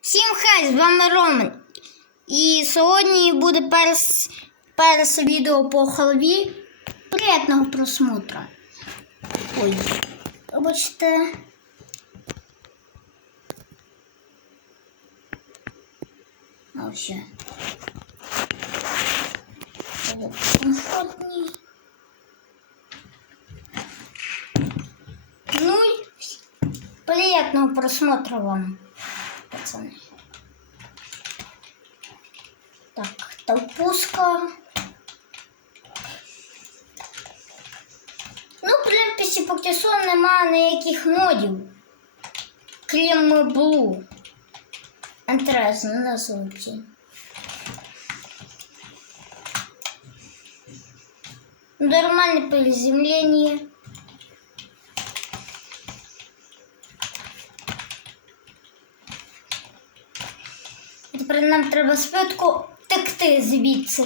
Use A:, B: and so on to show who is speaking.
A: Всім хай, з вами Роман. І сьогодні буде перс, перше відео по халві. Приятного просмотра. Ой, вибачте. А ще. Комфортні. Ну и приятного просмотра вам, пацаны. Так, толпуска. Ну, в принципі, поки що немає ніяких модів. Крім Blue. Інтересно, назвуться. Нормальное приземление. Тепер нам треба швидко текти звідси.